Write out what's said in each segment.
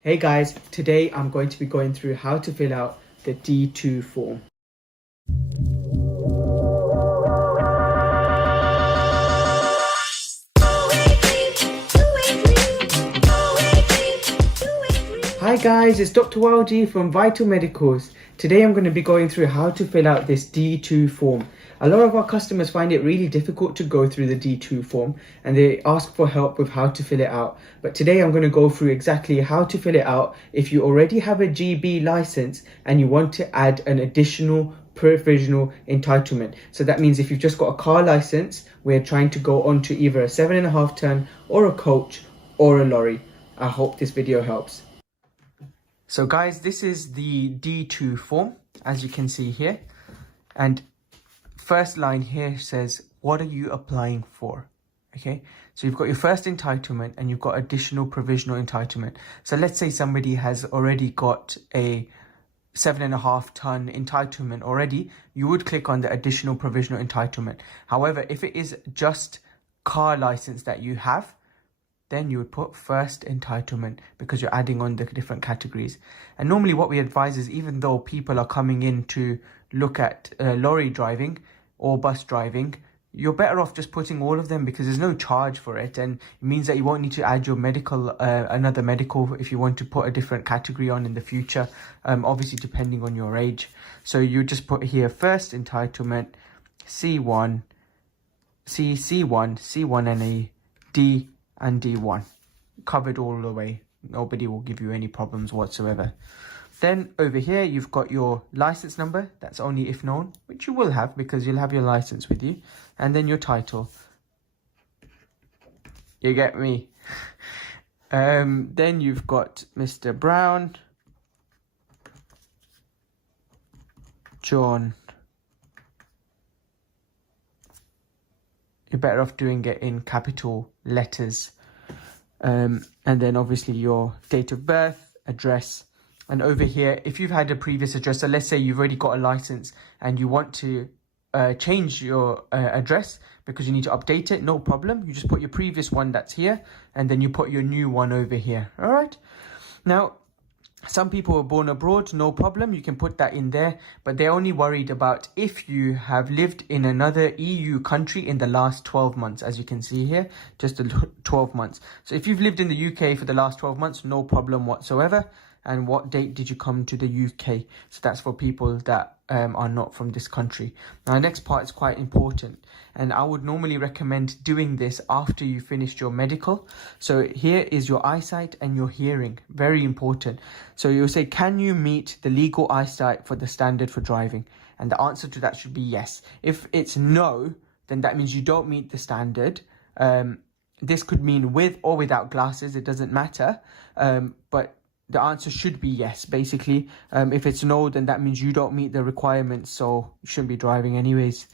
Hey guys, today I'm going to be going through how to fill out the D2 form. Hi guys, it's Dr. YG from VitalMedicals. Today I'm going to be going through how to fill out this D2 form. A lot of our customers find it really difficult to go through the D2 form and they ask for help with how to fill it out. But today I'm going to go through exactly how to fill it out if you already have a GB license and you want to add an additional provisional entitlement. So that means if you've just got a car license, we're trying to go on to either a 7.5 ton or a coach or a lorry. I hope this video helps. So guys, this is the D2 form, as you can see here. And first line here says, what are you applying for? Okay, so you've got your first entitlement and you've got additional provisional entitlement. So let's say somebody has already got a 7.5 ton entitlement already, you would click on the additional provisional entitlement. However, if it is just car license that you have, then you would put first entitlement because you're adding on the different categories. And normally what we advise is, even though people are coming in to look at lorry driving or bus driving, you're better off just putting all of them because there's no charge for it, and it means that you won't need to add your medical, another medical if you want to put a different category on in the future, obviously depending on your age. So you just put here first entitlement, C1, C1, C1NA, D and D1, covered all the way. Nobody will give you any problems whatsoever. Then over here you've got your license number, that's only if known, which you will have because you'll have your license with you, and then your title. You get me? Then you've got Mr. Brown, John. You're better off doing it in capital letters. And then obviously your date of birth, address. And over here, if you've had a previous address, so let's say you've already got a license and you want to change your address because you need to update it, no problem. You just put your previous one that's here and then you put your new one over here. All right. Now, some people were born abroad, no problem, you can put that in there, but they're only worried about if you have lived in another EU country in the last 12 months, as you can see here, just 12 months. So if you've lived in the UK for the last 12 months, no problem whatsoever. And what date did you come to the UK? So that's for people that are not from this country. Now, the next part is quite important, and I would normally recommend doing this after you finished your medical. So here is your eyesight and your hearing, very important. So you'll say, can you meet the legal eyesight for the standard for driving? And the answer to that should be yes. If it's no, then that means you don't meet the standard. This could mean with or without glasses, it doesn't matter, but the answer should be yes, basically. If it's no, then that means you don't meet the requirements, so you shouldn't be driving anyways.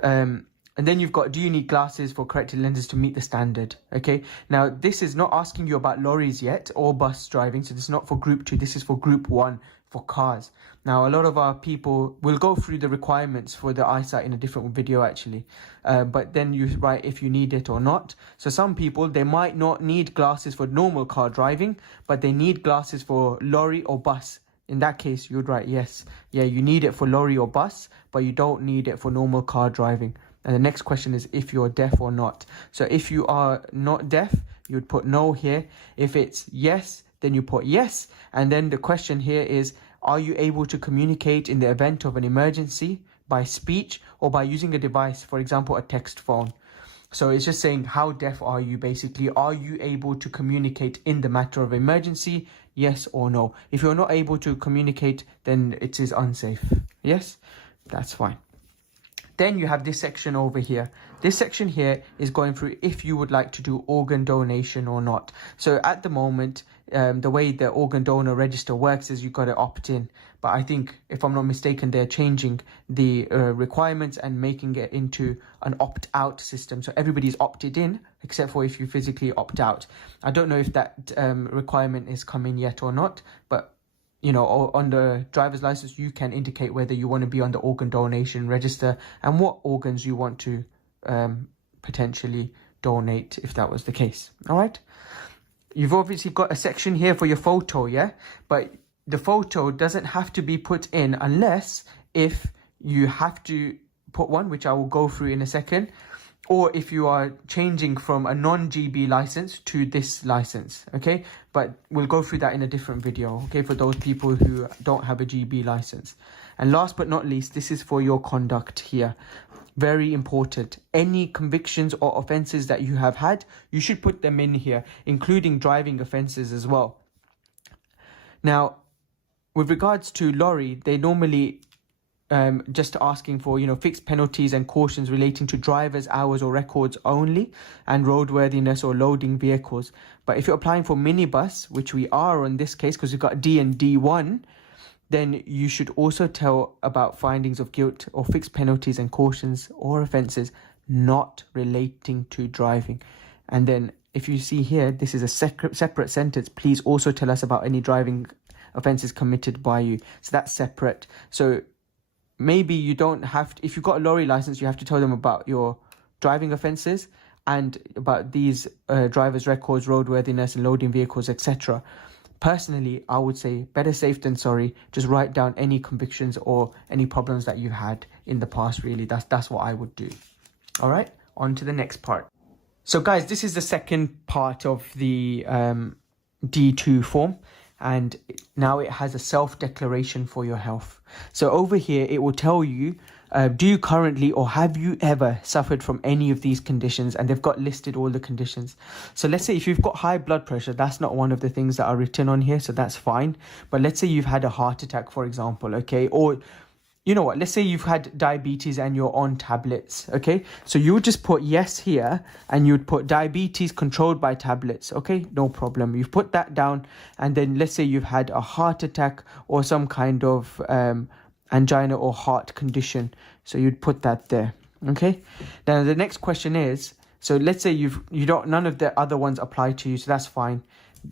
And then you've got, do you need glasses for corrected lenses to meet the standard? Okay, now this is not asking you about lorries yet or bus driving, so this is not for group 2, this is for group 1 for cars. Now, a lot of our people will go through the requirements for the eyesight in a different video actually, but then you write if you need it or not. So some people, they might not need glasses for normal car driving, but they need glasses for lorry or bus. In that case, you would write yes. Yeah, you need it for lorry or bus, but you don't need it for normal car driving. And the next question is if you're deaf or not. So if you are not deaf, you would put no here. If it's yes, then you put yes. And then the question here is, are you able to communicate in the event of an emergency by speech or by using a device, for example, a text phone? So it's just saying, how deaf are you basically? Are you able to communicate in the matter of emergency? Yes or no. If you're not able to communicate, then it is unsafe. Yes, that's fine. Then you have this section over here. This section here is going through if you would like to do organ donation or not. So at the moment, the way the organ donor register works is you've got to opt in. But I think, if I'm not mistaken, they're changing the requirements and making it into an opt-out system. So everybody's opted in, except for if you physically opt out. I don't know if that requirement is coming yet or not, but you know, on the driver's license, you can indicate whether you want to be on the organ donation register and what organs you want to potentially donate if that was the case. All right. you've obviously got a section here for your photo, yeah? But the photo doesn't have to be put in unless if you have to put one, which I will go through in a second, or if you are changing from a non-GB license to this license, okay? But we'll go through that in a different video, okay, for those people who don't have a GB license. And last but not least, this is for your conduct here. Very important. Any convictions or offences that you have had, you should put them in here, including driving offences as well. Now, with regards to lorry, they normally just asking for, fixed penalties and cautions relating to drivers' hours or records only, and roadworthiness or loading vehicles. But if you're applying for minibus, which we are in this case because we've got D and D1, then you should also tell about findings of guilt or fixed penalties and cautions or offences not relating to driving. And then if you see here, this is a separate sentence. Please also tell us about any driving offences committed by you. So that's separate. So maybe you don't have to, if you've got a lorry license, you have to tell them about your driving offences and about these drivers' records, roadworthiness and loading vehicles, etc. Personally, I would say better safe than sorry. Just write down any convictions or any problems that you had in the past, really. That's what I would do. All right, on to the next part. So guys, this is the second part of the D2 form. And now it has a self-declaration for your health. So over here, it will tell you, do you currently or have you ever suffered from any of these conditions? And they've got listed all the conditions. So let's say if you've got high blood pressure, that's not one of the things that are written on here. So that's fine. But let's say you've had a heart attack, for example, okay? Or you know what, let's say you've had diabetes and you're on tablets, okay? So you would just put yes here and you'd put diabetes controlled by tablets, okay? No problem. You've put that down, and then let's say you've had a heart attack or some kind of angina or heart condition. So you'd put that there, okay? Now the next question is, so let's say none of the other ones apply to you, so that's fine.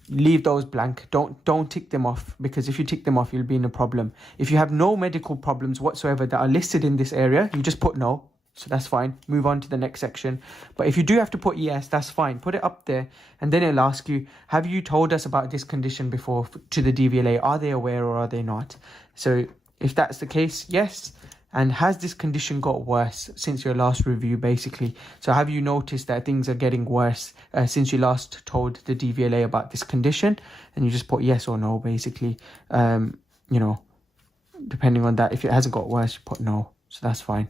Leave those blank. Don't tick them off, because if you tick them off, you'll be in a problem. If you have no medical problems whatsoever that are listed in this area, you just put no. So that's fine. Move on to the next section. But if you do have to put yes, that's fine. Put it up there, and then it'll ask you, have you told us about this condition before to the DVLA? Are they aware or are they not? So if that's the case, yes. And has this condition got worse since your last review, basically? So have you noticed that things are getting worse since you last told the DVLA about this condition? And you just put yes or no, basically. Depending on that. If it hasn't got worse, you put no. So that's fine.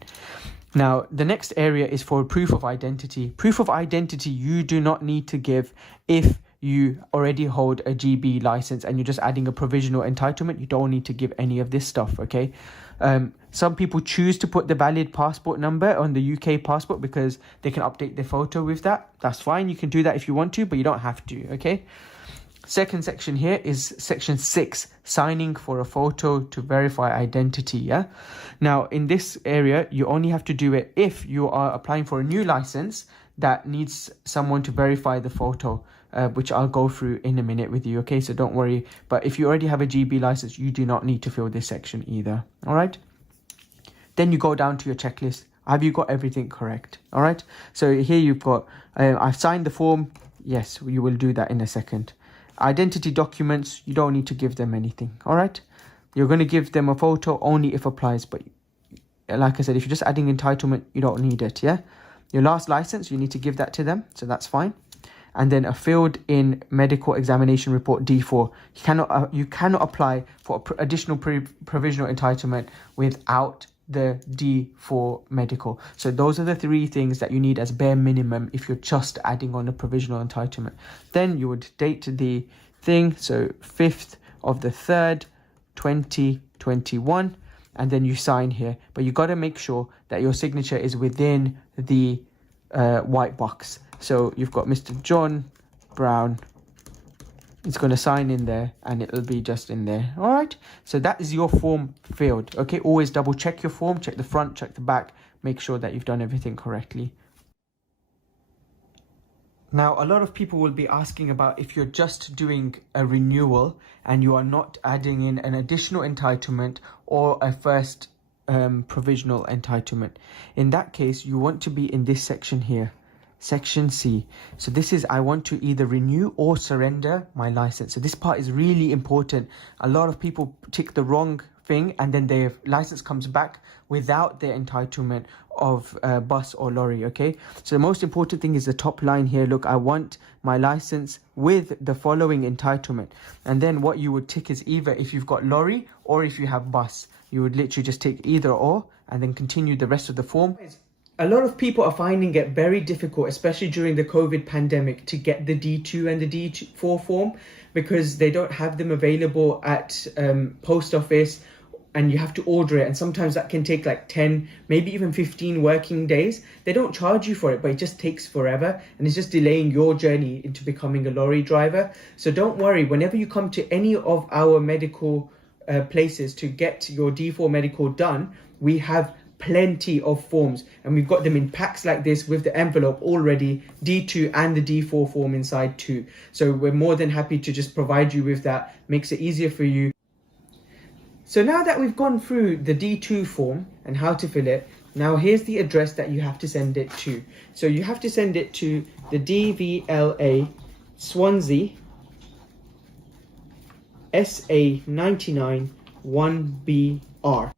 Now, the next area is for proof of identity. Proof of identity you do not need to give if you already hold a GB license and you're just adding a provisional entitlement. You don't need to give any of this stuff, okay? Some people choose to put the valid passport number on the UK passport because they can update their photo with that. That's fine. You can do that if you want to, but you don't have to, okay? Second section here is section 6, signing for a photo to verify identity, yeah? Now, in this area, you only have to do it if you are applying for a new license that needs someone to verify the photo, which I'll go through in a minute with you, okay? So don't worry. But if you already have a GB license, you do not need to fill this section either, all right? Then you go down to your checklist. Have you got everything correct? All right. So here you've got, I've signed the form. Yes, you will do that in a second. Identity documents, you don't need to give them anything. All right. You're going to give them a photo only if applies. But like I said, if you're just adding entitlement, you don't need it. Yeah. Your last license, you need to give that to them. So that's fine. And then a filled in medical examination report D4. You cannot apply for additional provisional entitlement without the D4 medical. So those are the 3 things that you need as bare minimum if you're just adding on a provisional entitlement. Then you would date the thing, so 5th of the 3rd 2021, and then you sign here. But you got to make sure that your signature is within the white box. So you've got Mr. John Brown. It's going to sign in there, and it'll be just in there. All right. So that is your form filled. Okay. Always double check your form. Check the front, check the back. Make sure that you've done everything correctly. Now, a lot of people will be asking about if you're just doing a renewal and you are not adding in an additional entitlement or a first provisional entitlement. In that case, you want to be in this section here. Section C. So this is, I want to either renew or surrender my license. So this part is really important. A lot of people tick the wrong thing and then their license comes back without their entitlement of bus or lorry. Okay, so the most important thing is the top line here. Look, I want my license with the following entitlement, and then what you would tick is either if you've got lorry or if you have bus. You would literally just tick either or and then continue the rest of the form. A lot of people are finding it very difficult, especially during the COVID pandemic, to get the D2 and the D4 form because they don't have them available at post office, and you have to order it, and sometimes that can take like 10, maybe even 15 working days. They don't charge you for it, but it just takes forever, and it's just delaying your journey into becoming a lorry driver. So don't worry, whenever you come to any of our medical places to get your D4 medical done, we have plenty of forms, and we've got them in packs like this with the envelope already, D2 and the D4 form inside too. So we're more than happy to just provide you with that. Makes it easier for you. So now that we've gone through the D2 form and how to fill it, now here's the address that you have to send it to. So you have to send it to the DVLA Swansea SA99 1BR.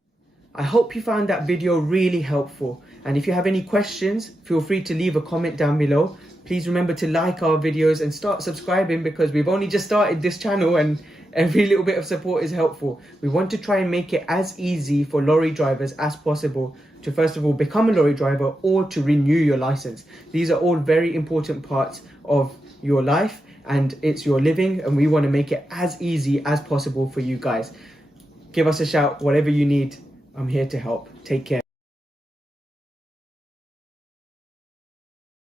I hope you found that video really helpful, and if you have any questions, feel free to leave a comment down below. Please remember to like our videos and start subscribing, because we've only just started this channel and every little bit of support is helpful. We want to try and make it as easy for lorry drivers as possible to first of all become a lorry driver or to renew your license. These are all very important parts of your life and it's your living, and we want to make it as easy as possible for you guys. Give us a shout, whatever you need. I'm here to help. Take care.